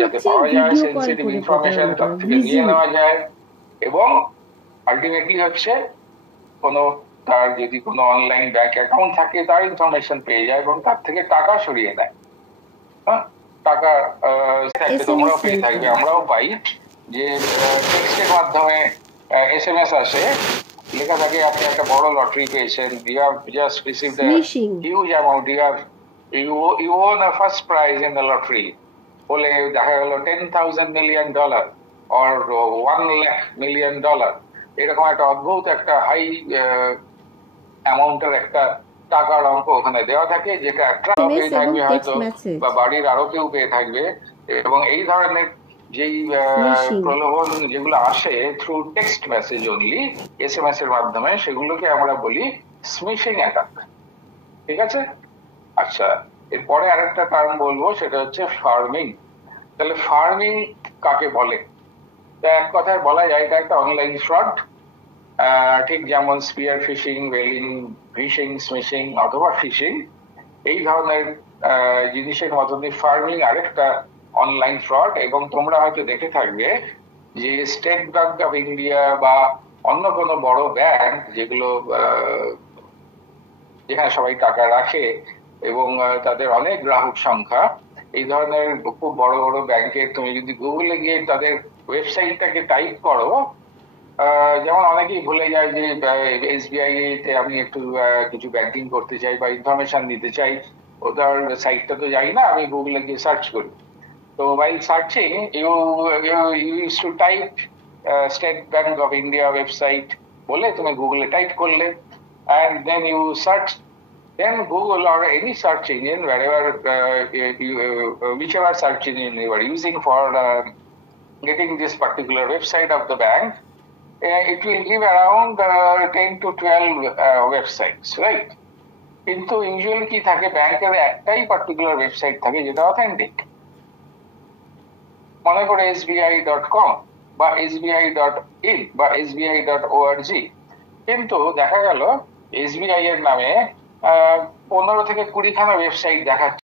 যাতে পাওয়া যায়, সেন্সিটিভ ইনফরমেশন তার থেকে নিয়ে নেওয়া যায়, এবং আলটিমেটলি হচ্ছে তার যদি কোনো অনলাইন ব্যাংক অ্যাকাউন্ট থাকে তার ইনফরমেশন পেয়ে যায় এবং তার থেকে টাকা সরিয়ে নেয়। টাকা তোমরাও পেয়ে থাকবে, আমরাও পাই, যে টেক্সটের মাধ্যমে SMS আসে, লেখা থাকে আপনি একটা বড় লটারি পেয়েছেন, you have just received a huge amount, you won a first prize in the lottery, বলে দেখা গেল $10,000 million or $1 lakh million, এরকম একটা অদ্ভুত একটা হাই অ্যামাউন্টের একটা টাকার অঙ্ক ওখানে দেওয়া থাকে, যেটা একটা পেয়ে থাকবে হয়তো, বা বাড়ির আরো কেউ পেয়ে থাকবে। এবং এই ধরনের যেই প্রলোভন যেগুলো আসে through text message only, SMS এর মাধ্যমে, সেগুলোকে আমরা বলি স্মিশিং অ্যাটাক। ঠিক আছে? আচ্ছা, এরপরে আরেকটা টার্ম বলবো, সেটা হচ্ছে ফার্মিং। তাহলে ফার্মিং কাকে বলে? এক কথায় বলা যায় এটা একটা অনলাইন ফ্রড, ঠিক যেমন স্পিয়ার ফিশিং, ওয়েলিং ফিশিং, স্মিশিং অথবা ফিশিং, এই ধরনের জিনিসের মতনই ফার্মিং আরেকটা অনলাইন ফ্রড। এবং তোমরা হয়তো দেখে থাকবে যে স্টেট ব্যাংক অফ ইন্ডিয়া বা অন্য কোনো বড় ব্যাংক, যেগুলো যেখানে সবাই টাকা রাখে এবং তাদের অনেক গ্রাহক সংখ্যা, এই ধরনের খুব বড় বড় ব্যাংকের তুমি যদি গুগলে গিয়ে তাদের ওয়েবসাইটটাকে টাইপ করো, যেমন অনেকেই ভুলে যায় যে SBI তে আমি একটু কিছু ব্যাংকিং করতে চাই বা ইনফরমেশন দিতে চাই, ওটার সাইটটা তো যাই না, আমি গুগলে গিয়ে সার্চ করি। তো while searching you used to type State Bank of India website বলে তুমি গুগলে টাইপ করলে, and then you search, then Google or any search engine, wherever whichever search engine you are using for getting this particular website of the bank, it will give around 10 to 12 websites, right? কিন্তু usually কি থাকে, ব্যাংকের একটাই particular website থাকে যেটা authentic, মনে করে SBI.com বা SBI.in বা SBI.org। কিন্তু দেখা গেল SBI এর নামে 15 থেকে 20 খানা ওয়েবসাইট দেখাচ্ছে।